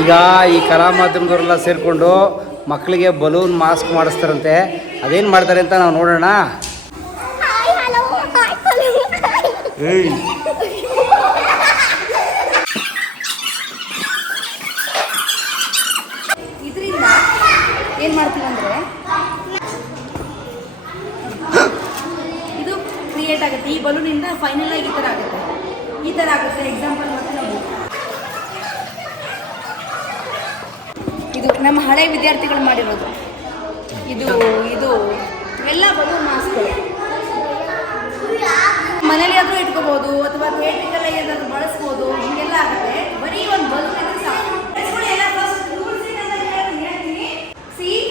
ಈಗ ಈ ಕಲಾ ಮಾಧ್ಯಮದವರೆಲ್ಲ ಸೇರಿಕೊಂಡು ಮಕ್ಕಳಿಗೆ ಬಲೂನ್ ಮಾಸ್ಕ್ ಮಾಡಿಸ್ತಾರಂತೆ. ಅದೇನು ಮಾಡ್ತಾರೆ ಅಂತ ನಾವು ನೋಡೋಣ. ಇದರಿಂದ ಏನು ಮಾಡ್ತೀವಿ ಅಂದರೆ ಇದು ಕ್ರಿಯೇಟ್ ಆಗುತ್ತೆ. ಈ ಬಲೂನಿಂದ ಫೈನಲ್ ಆಗಿ ಈ ಥರ ಆಗುತ್ತೆ. ಎಕ್ಸಾಂಪಲ್ ಮತ್ತೆ ನೋಡಿ, ಇದು ನಮ್ಮ ಹಳೆ ವಿದ್ಯಾರ್ಥಿಗಳು ಮಾಡಿರೋದು. ಇದು ಇವೆಲ್ಲ ಬಲೂನ್ ಮಾಸ್ಕ್ಗಳು. ಮನೇಲಿ ಆದರೂ ಇಟ್ಕೋಬಹುದು ಅಥವಾ ಥಿಯೇಟ್ರಿಕಲ್ ಏನಾದರೂ ಬಳಸ್ಬೋದು. ಹಿಂಗೆಲ್ಲ ಆಗುತ್ತೆ. ಬರೀ ಒಂದು ಬಲೂನ್ ಇದ್ರೆ ಸಾಕು. ಎಲ್ಲ ಫಸ್ಟ್ ರೂಲ್ಸ್ ಹೇಳ್ತೀನಿ.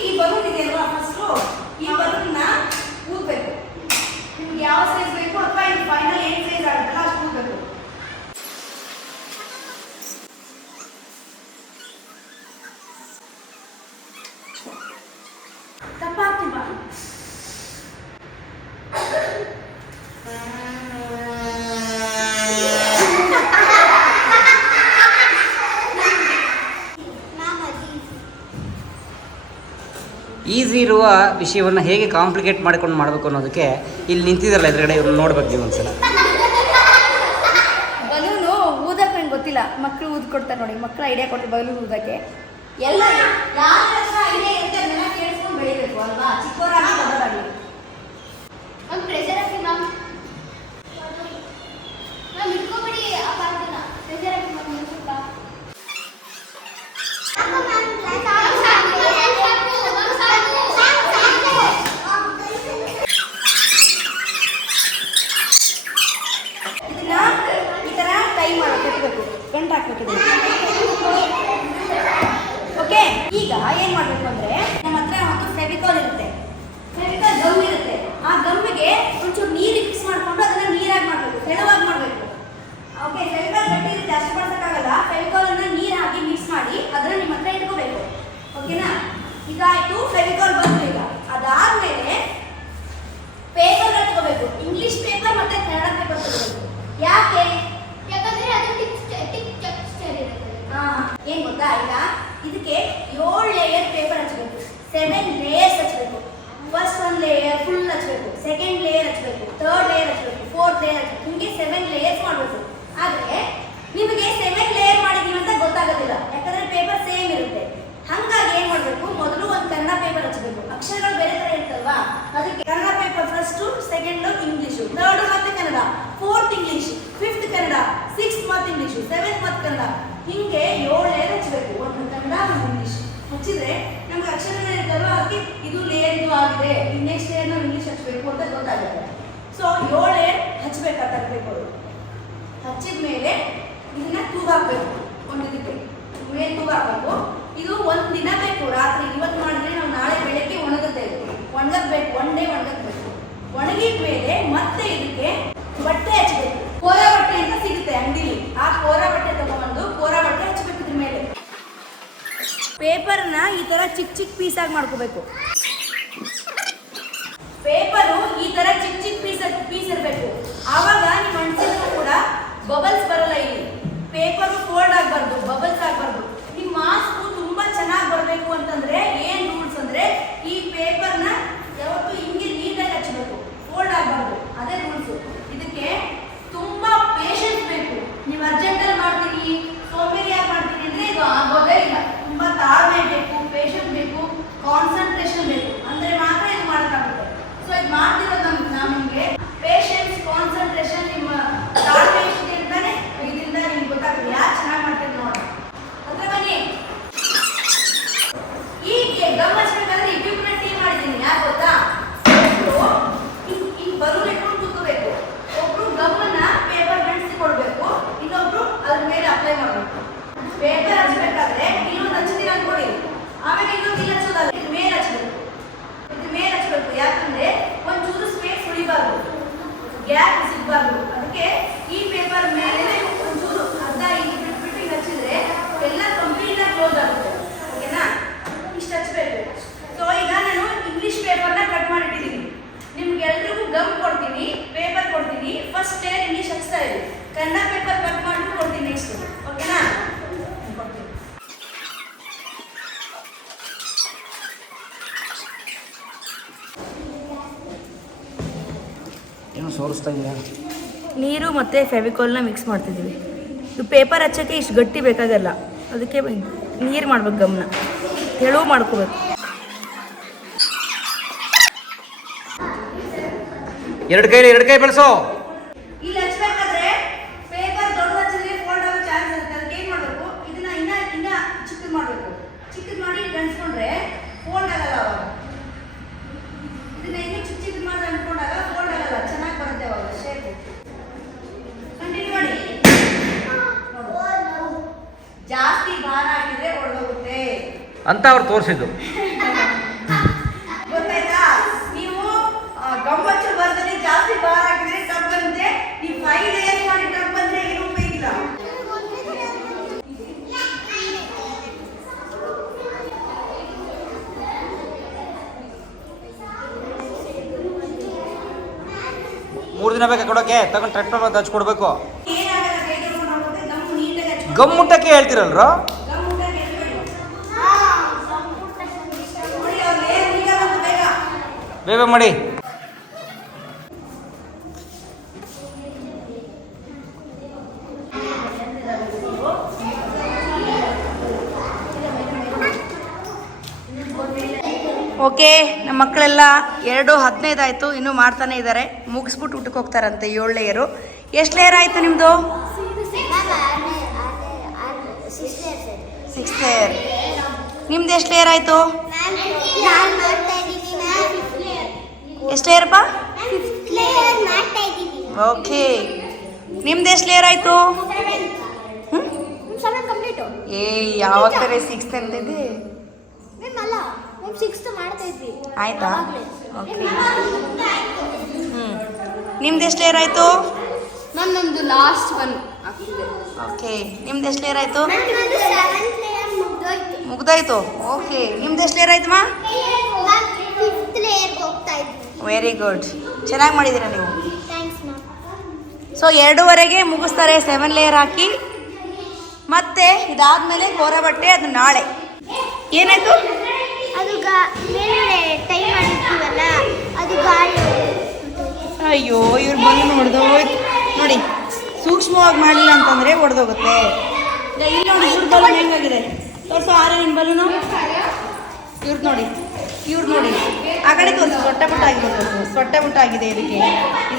ಈ ಬಲೂನ್ ಇದೆ ಅಲ್ವಾ, ಫಸ್ಟು ಈ ಬಲೂನ್ನ ಊದಬೇಕು. ನಿಮ್ಗೆ ಯಾವ ಸೈಜ್ ಬೇಕು ಅಥವಾ ಇದು ಫೈನಲ್ ಏನು ಸೈಜ್ ಆಗುತ್ತಲ್ಲ ಅಷ್ಟು ಊದಬೇಕು. ತಪ್ಪಾಗ್ತಿಲ್ವಾ? ಈಸಿ ಇರುವ ವಿಷಯವನ್ನು ಹೇಗೆ ಕಾಂಪ್ಲಿಕೇಟ್ ಮಾಡ್ಕೊಂಡು ಮಾಡಬೇಕು ಅನ್ನೋದಕ್ಕೆ ಇಲ್ಲಿ ನಿಂತಿದ್ದಾರಲ್ಲ ಎದುರುಗಡೆ ಇವ್ರು ನೋಡ್ಬೇಕು ನೀವು ಒಂದ್ಸಲ. ಬಲೂನು ಊದಕ್ಕೆ ನಂಗೆ ಗೊತ್ತಿಲ್ಲ, ಮಕ್ಕಳು ಊದ್ಕೊಡ್ತಾರೆ ನೋಡಿ. ಮಕ್ಕಳು ಐಡಿಯಾ ಕೊಟ್ಟು ಬಲೂನ್ ಊದಕ್ಕೆ ಎಲ್ಲ ಐಡಿಯಾ ಇರುತ್ತೆ. ಅದನ್ನೆಲ್ಲ ಕೇಳಿಸ್ಕೊಂಡು ಬೆಳಿಬೇಕು ಅಲ್ವಾ, ಚಿಕ್ಕವರಾಗಿ ದೊಡ್ಡವರಾಗಿ. ಒಂದು ಪ್ರೆಷರ್ ಹಾಕಿ ಮ್ಯಾಮ್ ಇಟ್ಕೊಬಿಡಿ. ಆ ಪಾರ್ಟಿನ ಪ್ರೆಷರ್ ಹಾಕಿ ಮ್ಯಾಮ್ ಸ್ವಲ್ಪ ಗಂಟು ಹಾಕ್ಬೇಕು. ಓಕೆ, ಈಗ ಏನು ಮಾಡಬೇಕು ಅಂದರೆ ನಮ್ಮ ಹತ್ರ ಒಂದು ಫೆವಿಕಾಲ್ ಇರುತ್ತೆ. ಫೆವಿಕಾಲ್ ಗಮ್ ಇರುತ್ತೆ. ಆ ಗಮ್ಮಿಗೆ ಒಂಚೂರು ನೀರು ಮಿಕ್ಸ್ ಮಾಡಿಕೊಂಡು ಅದನ್ನು ನೀರಾಗಿ ಮಾಡಬೇಕು, ತೆಳುವಾಗಿ ಮಾಡಬೇಕು. ಓಕೆ, ಫೆವಿಕಾಲ್ ಗಟ್ಟಿ ಇರುತ್ತೆ, ಅಷ್ಟು ಬಳಸೋಕ್ಕಾಗಲ್ಲ. ಫೆವಿಕಾಲನ್ನು ನೀರು ಹಾಕಿ ಮಿಕ್ಸ್ ಮಾಡಿ ಅದನ್ನು ನಿಮ್ಮ ಹತ್ರ ಇಟ್ಕೋಬೇಕು. ಓಕೆನಾ? ಈಗ ಆಯಿತು, ಫೆವಿಕಾಲ್ ಬಂತು. ಈಗ ಅದಾದಮೇಲೆ ಪೇಪರ್ ತಗೋಬೇಕು. ಇಂಗ್ಲೀಷ್ ಪೇಪರ್ ಮತ್ತು ಕನ್ನಡ ಪೇಪರ್ ತಗೋಬೇಕು. ಯಾಕಂದ್ರೆ ಅದು ಏನ್ ಗೊತ್ತಾ, ಈಗ ಇದಕ್ಕೆ 7 ಲೇಯರ್ ಪೇಪರ್ ಹಚ್ಚಬೇಕು. 7 ಲೇಯರ್ಸ್ ಹಚ್ಚಬೇಕು. ಫಸ್ಟ್ ಒಂದು ಲೇಯರ್ ಫುಲ್ ಹಚ್ಚಬೇಕು, ಸೆಕೆಂಡ್ ಲೇಯರ್ ಹಚ್ಚಬೇಕು, ಥರ್ಡ್ ಲೇಯರ್ ಹಚ್ಚಬೇಕು, ಫೋರ್ತ್ ಲೇಯರ್ ಹಚ್ಚಬೇಕು. ನಿಮಗೆ 7 ಲೇಯರ್ಸ್ ಮಾಡಬೇಕು. ಆದರೆ ನಿಮಗೆ 7 ಲೇಯರ್ ಮಾಡಿದೀವಿ ಅಂತ ಗೊತ್ತಾಗೋದಿಲ್ಲ, ಯಾಕಂದ್ರೆ ಪೇಪರ್ ಸೇಮ್ ಇರುತ್ತೆ. ಹಾಗಾಗಿ ಏನು ಮಾಡಬೇಕು, ಮೊದಲು ಒಂದು ಕನ್ನಡ ಪೇಪರ್ ಹಚ್ಚಬೇಕು. ಅಕ್ಷರಗಳು ಬೇರೆ ಥರ ಇರ್ತಲ್ವಾ, ಅದಕ್ಕೆ Kannada paper first, second English, third ಮತ್ತೆ Kannada, fourth English, fifth Kannada, sixth ಮತ್ತೆ ಇಂಗ್ಲೀಷು, ಸೆವೆಂತ್ ಮತ್ತೆ ಕನ್ನಡ. ಹಿಂಗೆ 7 ಲೇಯರ್ ಹಚ್ಚಬೇಕು. ಒಂದು ಕನ್ನಡ ಒಂದು ಇಂಗ್ಲೀಷ್ ಹಚ್ಚಿದ್ರೆ ನಮ್ಗೆ ಅಕ್ಷರಗಳು ಇರ್ತಲ್ವ, ಅದಕ್ಕೆ ಇದು ಲೇಯರ್ ಇದು ಆಗಿದೆ, ನೆಕ್ಸ್ಟ್ ಲೇಯರ್ ನಾವು ಇಂಗ್ಲೀಷ್ ಹಚ್ಚಬೇಕು ಅಂತ ಗೊತ್ತಾಗುತ್ತೆ. ಸೊ 7 ಲೇಯರ್ ಹಚ್ಚಬೇಕು. ಆ ಥರ ಪೇಪರು ಹಚ್ಚಿದ ಮೇಲೆ ಇದನ್ನ ತೂಗಾಕಬೇಕು. ಒಂದು ಇದಕ್ಕೆ ಮೇಲೆ ತೂಗಾಕಬೇಕು. ಇದು ಒಂದು ದಿನ ಬೇಕು. ರಾತ್ರಿ ಇವತ್ತು ಮಾಡಿದ್ರೆ ನಾವು ನಾಳೆ ಬೆಳಗ್ಗೆ ಒಣಗುತ್ತೆ. ಒಣಗಬೇಕು, ಒನ್ ಡೇ ಒಣಗಬೇಕು. ಒಣಗಿದ ಮೇಲೆ ಮತ್ತೆ ಇದಕ್ಕೆ ಬಟ್ಟೆ ಹಚ್ಚಬೇಕು. ಕೋರಾ ಬಟ್ಟೆ ಅಂತ ಸಿಗುತ್ತೆ ಅಂಗಡಿಲಿ. ಆ ಕೋರಾ ಬಟ್ಟೆ ತಗೊಂಡು ಕೋರಾ ಬಟ್ಟೆ ಹಚ್ಚಬೇಕು. ಇದ್ರ ಮೇಲೆ ಪೇಪರ್ನ ಈ ತರ ಚಿಕ್ಕ ಚಿಕ್ಕ ಪೀಸ್ ಆಗಿ ಮಾಡ್ಕೋಬೇಕು. ಪೇಪರು ಈ ತರ ಚಿಕ್ಕ ಚಿಕ್ಕ ಪೀಸ್ ಇರಬೇಕು. ಆವಾಗ ನೀವು ಅಂಟಿಸಿದ್ರು ಕೂಡ ಬಬಲ್ಸ್ ಬರಲ್ಲ. ಇಲ್ಲಿ ಪೇಪರ್ ಫೋಲ್ಡ್ ಆಗಬಾರ್ದು, ಬಬಲ್ಸ್ ಆಗಬಾರ್ದು. ನಿಮ್ಮ ಮಾಸ್ಕ್ ತುಂಬಾ ಚೆನ್ನಾಗಿ ಬರಬೇಕು ಅಂತಂದ್ರೆ ಏನ್ ರೂಲ್ಸ್ ಅಂದ್ರೆ, ಈ ಪೇಪರ್ನ ಯಾವತ್ತೂ ಹಿಂಗೆ ನೀಟಾಗಿ ಹಚ್ಚಬೇಕು, ಫೋಲ್ಡ್ ಆಗಬಾರ್ದು. ಅದೇ ರೂಲ್ಸ್. ಇದಕ್ಕೆ ತುಂಬಾ ಪೇಷನ್ಸ್ ಬೇಕು. ನೀವು ಅರ್ಜೆಂಟಲ್ಲಿ ಮಾಡ್ತೀನಿ, ಸೋಂಬೇರಿಯಾಗಿ ಮಾಡ್ತೀನಿ ಅಂದ್ರೆ ಇದು ಆಗೋದೇ ಇಲ್ಲ. ತುಂಬಾ ತಾಳ್ಮೆ ಬೇಕು, ಪೇಷನ್ಸ್ ಬೇಕು, ಕಾನ್ಸಂಟ್ರೇಷನ್ ಬೇಕು, ಅಂದ್ರೆ ಮಾತ್ರ ಇದು ಮಾಡೋಕ್ಕಾಗುತ್ತೆ. ಸೊ ಇದು ಮಾಡ್ತಿರೋದು ನಮಗೆ ಪೇಷನ್ಸ್, ಕಾನ್ಸಂಟ್ರೇಷನ್, ನಿಮ್ಮ ತಾಳ್ಮೆ ಇಷ್ಟಿಂದಾನೆ ಇದರಿಂದ ನಿಮ್ಗೆ ಗೊತ್ತಾಗುತ್ತೆ ಯಾರು ಚೆನ್ನಾಗಿ ಮಾಡ್ತಾರೆ ನೋಡಿ. ಹತ್ರ ಬನ್ನಿ. ಈಗ ಗಮ್ ಹಚ್ಬೇಕಾದ್ರೆ ಇಕ್ವಿಪ್ಮೆಂಟ್ ಟೀಮ್ ಮಾಡಿದ್ದೀನಿ. ಯಾರು ಗೊತ್ತಾ, ಈ ಬಲೂನ್ ಇಟ್ಕೊಂಡು ಕೂತ್ಕೋಬೇಕು. ಒಬ್ರು ಗಮ್ಮನ್ನ ಪೇಪರ್ ಗಂಟಿಸಿ ಕೊಡ್ಬೇಕು, ಇನ್ನೊಬ್ರು ಅದ್ರ ಮೇಲೆ ಅಪ್ಲೈ ಮಾಡಬೇಕು. ಪೇಪರ್ ಹಚ್ಬೇಕಾದ್ರೆ ಇನ್ನೊಂದು ಹಚ್ಚಿದೀರ ಅನ್ಕೊಳ್ಳಿ, ಆಮೇಲೆ ಇನ್ನೊಂದು ಇಲ್ಲಿ ಹಚ್ಚೋದಲ್ಲ, ಇದ್ರ ಮೇಲೆ ಹಚ್ಬೇಕು. ಇದ್ರ ಮೇಲೆ ಹಚ್ಬೇಕು. ಯಾಕಂದ್ರೆ ಒಂಚೂರು ಸ್ಪೇಸ್ ಉಳಿಬಾರ್ದು, ಗ್ಯಾಪ್ ಸಿಗಬಾರ್ದು. ಅದಕ್ಕೆ ಈ ಪೇಪರ್ ಮೇಲೆ ಒಂಚೂರು ಅರ್ಧ ಇಂಚು ಬಿಟ್ಬಿಟ್ಟು ಹಿಂಗೆ ಹಚ್ಚಿದ್ರೆ ಎಲ್ಲ ಕಂಪ್ಲೀಟ್ ಆಗಿ ಕ್ಲೋಸ್ ಆಗುತ್ತೆ. ಓಕೆನಾ? ಇಷ್ಟು ಹಚ್ಬೇಕು. ಸೊ ಈಗ ನಾನು ಇಂಗ್ಲೀಷ್ ಪೇಪರ್ನ ಕಟ್ ಮಾಡಿಟ್ಟಿದ್ದೀನಿ. ನಿಮ್ಗೆ ಎಲ್ರಿಗೂ ಗಮ್ ಕೊಡ್ತೀನಿ, ಪೇಪರ್ ಕೊಡ್ತೀನಿ. ಫಸ್ಟ್ ಲೇಯರ್ ಇಂಗ್ಲೀಷ್ ಹಚ್ತಾ ಇರಿ. ಕನ್ನಡ ಪೇಪರ್ ಕಟ್ ಮಾಡಿ ಕೊಡ್ತೀನಿ ನೆಕ್ಸ್ಟ್. ಓಕೆನಾ? ಮುಗಿಸ್ತಾ ಇದ್ದೀರಾ? ನೀರು ಮತ್ತು ಫೆವಿಕಾಲ್ನ ಮಿಕ್ಸ್ ಮಾಡ್ತಿದ್ದೀವಿ. ಇದು ಪೇಪರ್ ಹಚ್ಚೋಕ್ಕೆ ಇಷ್ಟು ಗಟ್ಟಿ ಬೇಕಾಗಲ್ಲ, ಅದಕ್ಕೆ ನೀರು ಮಾಡ್ಬೇಕು, ಗಮನ ತೆಳುವು ಮಾಡ್ಕೋಬೇಕು. ಎರಡು ಕೈ ಬೆಳೆಸೋ. ಇಲ್ಲಿ ಹಚ್ಬೇಕಾದ್ರೆ ಪೇಪರ್ ದೊಡ್ಡ ಹಚ್ಚಿದ್ರೆ ಫೋಲ್ಡ್ ಆಗೋ ಚಾನ್ಸ್ ಇರುತ್ತೆ. ಅದಕ್ಕೆ ಏನು ಮಾಡಬೇಕು, ಇದನ್ನ ಇನ್ನ ಚಿಕ್ಕದು ಮಾಡಬೇಕು. ಚಿಕ್ಕದು ಮಾಡಿ ಗಂಟ್ಸ್ಕೊಂಡ್ರೆ ಫೋಲ್ಡ್ ಆಗಲ್ಲ. ಅವಾಗ ಇದನ್ನ ಇನ್ನೂ ಚಿಕ್ಕದು ಮಾಡಿ ಅಂದ್ಕೊಂಡಾಗ ಫೋಲ್ಡ್ ಆಗಲ್ಲ, ಚೆನ್ನಾಗಿ ಬರುತ್ತೆ ಅವಾಗ ಶೇಪ್. ಕಂಟಿನ್ಯೂ ಮಾಡಿ. ಜಾಸ್ತಿ ಭಾರ ಹಾಕಿದ್ರೆ ಹೊಡೆದೋಗುತ್ತೆ ಅಂತ ಅವ್ರು ತೋರಿಸಿದ್ದು. ಗೊತ್ತಾಯ್ತಾ? ನೀವು ಗಮ್ಮಚ್ಚು ಬರ್ದಲ್ಲಿ ಜಾಸ್ತಿ ಭಾರ ಹಾಕಿದ್ರೆ ಟಪ್ ಬಂದ್ರೆ, ನೀವು 5 ಲೇಯರ್ಸ್ ಮಾಡಿ ಟಪ್ ಬಂದ್ರೆ ಏನು ಉಪಯೋಗ ಇಲ್ಲ. ಮೂರು ದಿನ ಬೇಕಾ ಕೊಡೋಕೆ? ತಗೊಂಡು ಟ್ರ್ಯಾಕ್ಟರ್ ಬಂದು ಹಚ್ಕೊಡ್ಬೇಕು. ಏನಾಗಲ್ಲ, ಬೇಗ ಮಾಡ್ಕೊಂಡ್ರೆ ಗಮ್ ನೀಟಾಗಿ ಹಚ್ಕೊಂಡು ಗಮ್ ಮುಟ್ಟಕ್ಕೆ ಹೇಳ್ತಿರಲ್ರೋ? ಗಮ್ ಊಟಕ್ಕೆ ಎತ್ಬೇಡಿ. ನೋಡಿ, ಅವ್ರು ಲೇಯರ್ ನೀಟಾಗಿ ಬಂತು, ಬೇಗ ಬೇಗ ಮಾಡಿ. ಓಕೆ, ನಮ್ಮ ಮಕ್ಕಳೆಲ್ಲ 2:15 ಆಯಿತು, ಇನ್ನೂ ಮಾಡ್ತಾನೆ ಇದ್ದಾರೆ. ಮುಗಿಸ್ಬಿಟ್ಟು ಊಟಕ್ಕೆ ಹೋಗ್ತಾರಂತೆ. 7 ಲೇಯರು. ಎಷ್ಟು ಲೇಯರ್ ಆಯಿತು ನಿಮ್ಮದು? 6 ಲೇಯರ್. ನಿಮ್ದು ಎಷ್ಟು ಲೇಯರ್ ಆಯಿತು? ಎಷ್ಟು ಲೇಯರ್ಪ್ಪ? ಓಕೆ, ನಿಮ್ದು ಎಷ್ಟು ಲೇಯರ್ ಆಯಿತು? ಏ, ಯಾವಾಗ ತಾರೆ 6 ಅಂತಿದ್ದೆ? ಆಯ್ತಾ? ಓಕೆ. ನಿಮ್ದು ಎಷ್ಟು ಲೇಯರ್ ಆಯಿತು? ನಮ್ದು ಲಾಸ್ಟ್ ಒನ್. ಓಕೆ, ನಿಮ್ದು ಎಷ್ಟು ಲೇಯರ್ ಆಯಿತು? ಮುಗ್ದಾಯ್ತು. ಓಕೆ, ನಿಮ್ದು ಎಷ್ಟು ಲೇಯರ್ ಆಯ್ತಮ್ಮ? ವೆರಿ ಗುಡ್, ಚೆನ್ನಾಗಿ ಮಾಡಿದ್ದೀರಾ ನೀವು. ಸೊ 2:15ಗೆ ಮುಗಿಸ್ತಾರೆ 7 ಲೇಯರ್ ಹಾಕಿ. ಮತ್ತೆ ಇದಾದ್ಮೇಲೆ ಕೋರ ಬಟ್ಟೆ, ಅದು ನಾಳೆ. ಏನಾಯ್ತು? ಅದು ಮೇಲ್ಗಡೆ ಟೈಮ್ ಮಾಡಿರ್ತೀವಲ್ಲ, ಅದು ಗಾಳಿ. ಅಯ್ಯೋ, ಇವ್ರ ಬಲೂನ್ ಹೊಡೆದೋಯ್ತು ನೋಡಿ. ಸೂಕ್ಷ್ಮವಾಗಿ ಮಾಡಲಿಲ್ಲ ಅಂತಂದರೆ ಹೊಡೆದೋಗುತ್ತೆ. ಇಲ್ಲಿ ನೋಡಿ, ಇವ್ರ ಬಲೂನ್ ಹೆಂಗಾಗಿದೆ ತೋರಿಸು. ಆರೆ ನಿನ್ನ ಬಲೂನು. ಇವ್ರದ್ದು ನೋಡಿ, ಇವ್ರು ನೋಡಿ, ಆ ಕಡೆ ತೋರಿಸು. ಸೊಟ್ಟೆ ಪುಟ್ಟ ಆಗಿದೆ, ತೋರಿಸು. ಸೊಟ್ಟೆ ಪುಟ್ಟ ಆಗಿದೆ. ಇದಕ್ಕೆ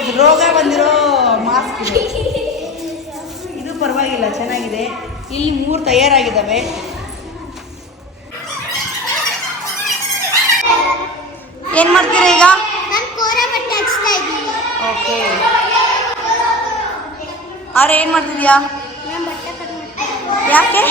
ಇದು ರೋಗ ಬಂದಿರೋ ಮಾಸ್ಕ್ ಇದೆ. ಇದು ಪರವಾಗಿಲ್ಲ, ಚೆನ್ನಾಗಿದೆ. ಇಲ್ಲಿ 3 ತಯಾರಾಗಿದ್ದಾವೆ. ಏನು ಮಾಡ್ತೀರಾ ಈಗ? ನಾನು ಕೋರ ಬಟ್ಟೆ ಹಚ್ತಾ ಇದ್ದೀನಿ. ಓಕೆ, ಆರೆ ಏನು ಮಾಡ್ತಿದ್ಯಾ? ನಾನು ಬಟ್ಟೆ ಕಟ್ ಮಾಡ್ತೀನಿ. ಯಾಕೆ?